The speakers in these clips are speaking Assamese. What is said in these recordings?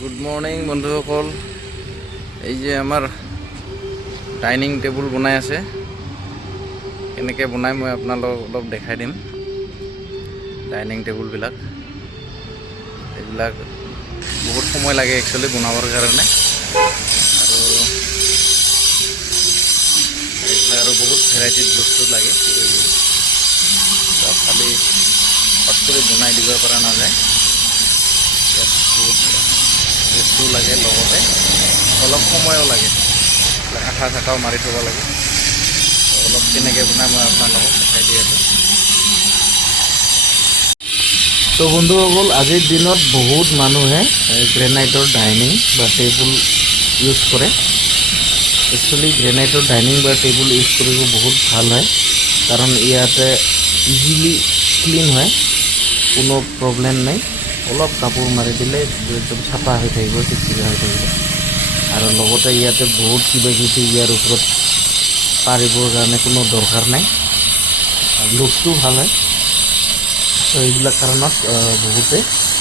গুড মৰ্নিং বন্ধুসকল। এই যে আমাৰ ডাইনিং টেবুল বনাই আছে, কেনেকৈ বনাই মই আপোনালোকক অলপ দেখাই দিম। ডাইনিং টেবুলবিলাক এইবিলাক বহুত সময় লাগে একচুৱেলি বনাবৰ কাৰণে, আৰু এইবিলাক আৰু বহুত ভেৰাইটিজ বস্তু লাগে। খালি ফট কৰি বনাই দিব পৰা নাযায়, ইয়াত বহুত বস্তু লাগে, লগতে অলপ সময়ো লাগে, আঠা চাঠাও মাৰি থ'ব লাগে। অলপ কেনেকৈ বনাই মই আপোনালোকক দেখাই দি আছোঁ। তো বন্ধুসকল, আজিৰ দিনত বহুত মানুহে গ্ৰেনাইটৰ ডাইনিং বা টেবুল ইউজ কৰে। একচুৱেলি গ্ৰেনাইটৰ ডাইনিং বা টেবুল ইউজ কৰিব বহুত ভাল হয়, কাৰণ ইয়াতে ইজিলি ক্লিন হয়, কোনো প্ৰব্লেম নাই। অলপ কাপোৰ মাৰি দিলে একদম চাফা হৈ থাকিব, চিকচিকা হৈ থাকিব। আৰু লগতে ইয়াতে বহুত কিবা কিবি ইয়াৰ ওপৰত পাৰিবৰ কাৰণে কোনো দৰকাৰ নাই, লুকটো ভাল হয়। তো এইবিলাক কাৰণত বহুতে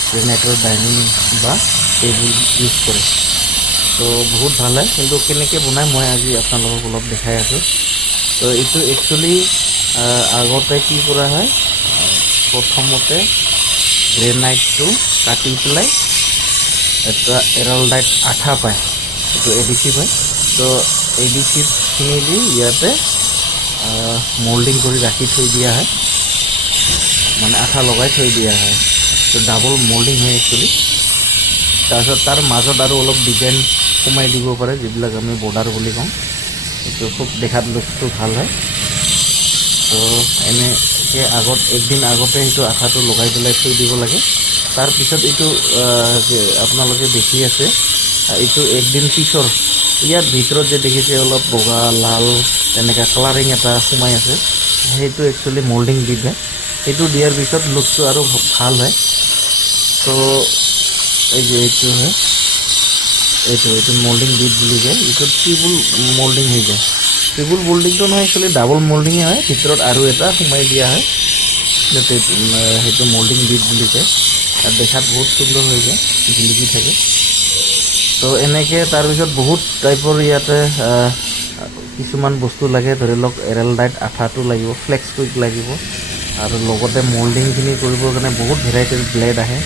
গ্ৰেনাইটৰ ডাইনিং বা টেবুল ইউজ কৰে। তো বহুত ভাল হয়, কিন্তু কেনেকৈ বনাই মই আজি আপোনালোকক অলপ দেখাই আছোঁ। তো এইটো একচুৱেলি আগতে কি কৰা হয়, প্ৰথমতে গ্ৰেনাইটটো কাটি পেলাই এটা এৰালডাইট আঠা পায়, এইটো এডিচিভ হয়। তো এডিচিভখিনি দি ইয়াতে মল্ডিং কৰি ৰাখি থৈ দিয়া হয়, মানে আঠা লগাই থৈ দিয়া হয়। তো ডাবল মল্ডিং হয় একচুৱেলি। তাৰপিছত তাৰ মাজত আৰু অলপ ডিজাইন সোমাই দিব পাৰে, যিবিলাক আমি বৰ্ডাৰ বুলি কওঁ। এইটো খুব দেখাত লুকটো ভাল হয়। তো এনেকৈ একদিন আগতে সেইটো আঠাটো লগাই পেলাই থৈ দিব লাগে। তাৰপিছত এইটো আপোনালোকে দেখি আছে, এইটো একদিন পিছৰ ইয়াৰ ভিতৰত যে দেখিছে অলপ বগা লাল তেনেকৈ কালাৰিং এটা সোমাই আছে, সেইটো একচুৱেলি মল্ডিং দি দিয়ে। সেইটো দিয়াৰ পিছত লুকটো আৰু ভাল হয়। তো এই যে এইটো হয়, এইটো মল্ডিং বিট বুলি কয়। এইটো ট্ৰিপুল মল্ডিং হৈ যায়। ট্ৰিপুল মল্ডিংটো নহয়, একচুৱেলি ডাবল মল্ডিঙে হয়, ভিতৰত আৰু এটা সোমাই দিয়া হয়, যাতে সেইটো মল্ডিং বিট বুলি কয়। আৰু দেখাত বহুত সুন্দৰ হৈ যায়, জিলিকি থাকে। তো এনেকৈ তাৰপিছত বহুত টাইপৰ ইয়াতে কিছুমান বস্তু লাগে, ধৰি লওক এৰালডাইট আঠাটো লাগিব, ফ্লেক্স কুইক লাগিব, আৰু লগতে মল্ডিংখিনি কৰিবৰ কাৰণে বহুত ভেৰাইটিৰ ব্লেড আহে,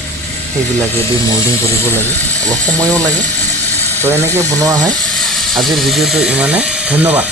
সেইবিলাকেদি মল্ডিং কৰিব লাগে, অলপ সময়ো লাগে। তো এনেকৈ বনোৱা হয়। আজিৰ ভিডিঅ'টো ইমানে, ধন্যবাদ।